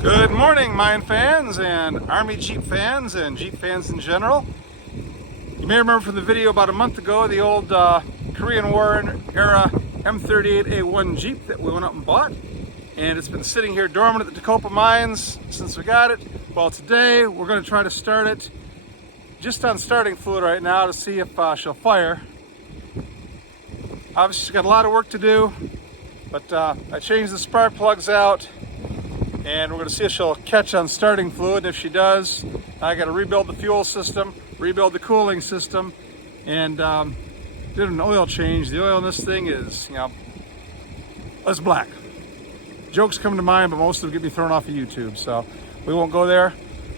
Good morning, mine fans and Army Jeep fans and Jeep fans in general. You may remember from the video about a month ago the old Korean War era M38A1 Jeep that we went up and bought. And it's been sitting here dormant at the Tecopa Mines since we got it. Well, today we're going to try to start it just on starting fluid right now to see if she'll fire. Obviously she's got a lot of work to do, but I changed the spark plugs out. And we're going to see if she'll catch on starting fluid. If she does, I got to rebuild the fuel system, rebuild the cooling system, and did an oil change. The oil in this thing is, it's black. Jokes come to mind, but most of them get me thrown off of YouTube, so we won't go there.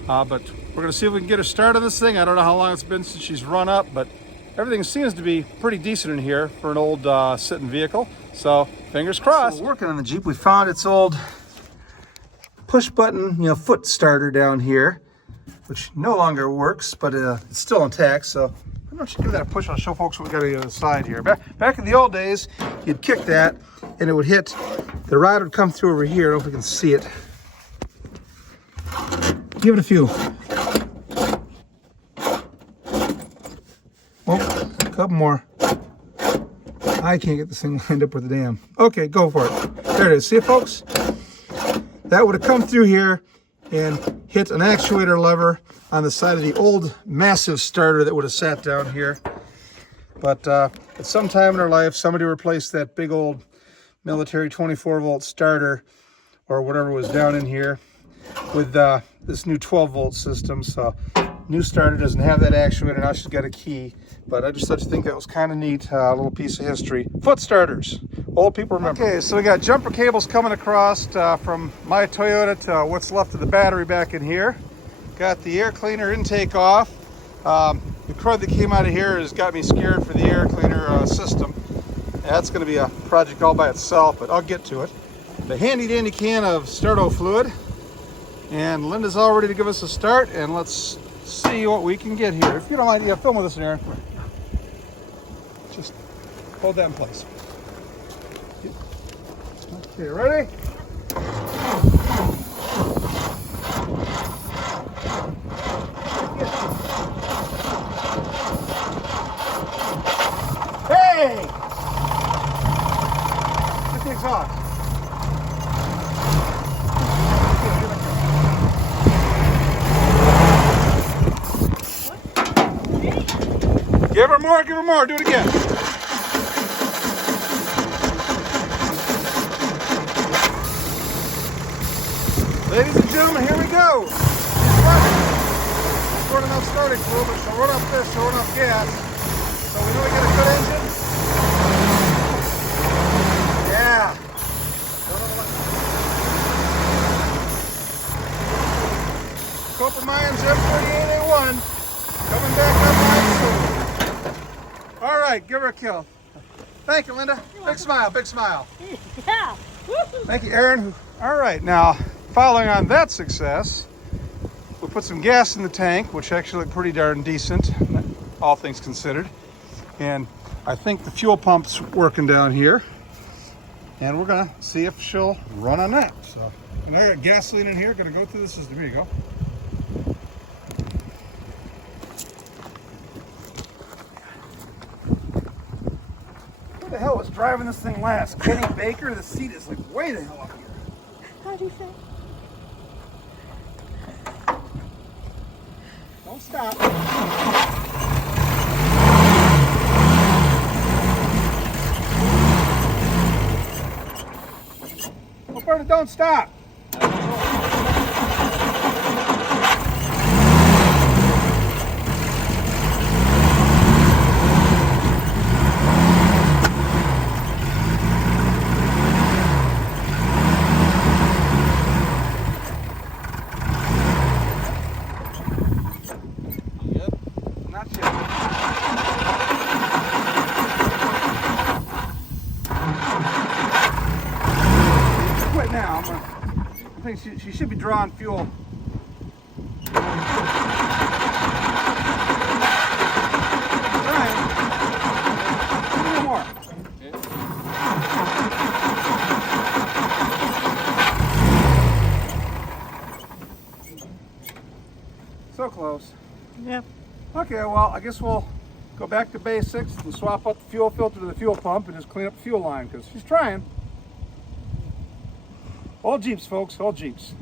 But we're going to see if we can get her started on this thing. I don't know how long it's been since she's run up, but everything seems to be pretty decent in here for an old sitting vehicle. So fingers crossed. So we're working on the Jeep. We found its old push button, foot starter down here, which no longer works, but it's still intact. So I'm going to give that a push. I'll show folks what we got on the other side here. Back in the old days, you'd kick that and it would hit, the rod would come through over here. I don't know if we can see it. Give it a few. Oh, a couple more. I can't get this thing lined up with the dam. Okay, go for it. There it is. See it, folks? That would have come through here and hit an actuator lever on the side of the old massive starter that would have sat down here. But at some time in our life, somebody replaced that big old military 24-volt starter or whatever was down in here with this new 12-volt system. So new starter doesn't have that actuator. Now she's got a key. But I just thought you think that was kind of neat, a little piece of history. Foot starters, old people remember. Okay, so we got jumper cables coming across from my Toyota to what's left of the battery back in here. Got the air cleaner intake off. The crud that came out of here has got me scared for the air cleaner system. That's going to be a project all by itself, but I'll get to it. The handy dandy can of Starto fluid. And Linda's all ready to give us a start, and let's see what we can get here. If you don't mind, film with us in here. Just hold that in place. Okay, ready? Hey! Get the exhaust. Give her more, do it again. Ladies and gentlemen, here we go. She's running. She's running enough starting fluid, but she'll run up this, she'll run up gas. So we know we got a good engine. Yeah. Tecopa Mines M38A1 coming back up nicely. All right, give her a kill. Thank you, Linda. Big smile, big smile. Yeah. Thank you, Aaron. All right, now, following on that success, we put some gas in the tank, which actually looked pretty darn decent, all things considered. And I think the fuel pump's working down here. And we're gonna see if she'll run on that. So, and I got gasoline in here, gonna go through the system. Here you go. Who the hell was driving this thing last? Kenny Baker? The seat is like way the hell up here. How do you say? Don't stop. Roberta, don't stop. I think she should be drawing fuel. So close. Yep. Okay, well, I guess we'll go back to basics and swap out the fuel filter to the fuel pump and just clean up the fuel line because she's trying. All Jeeps, folks, all Jeeps.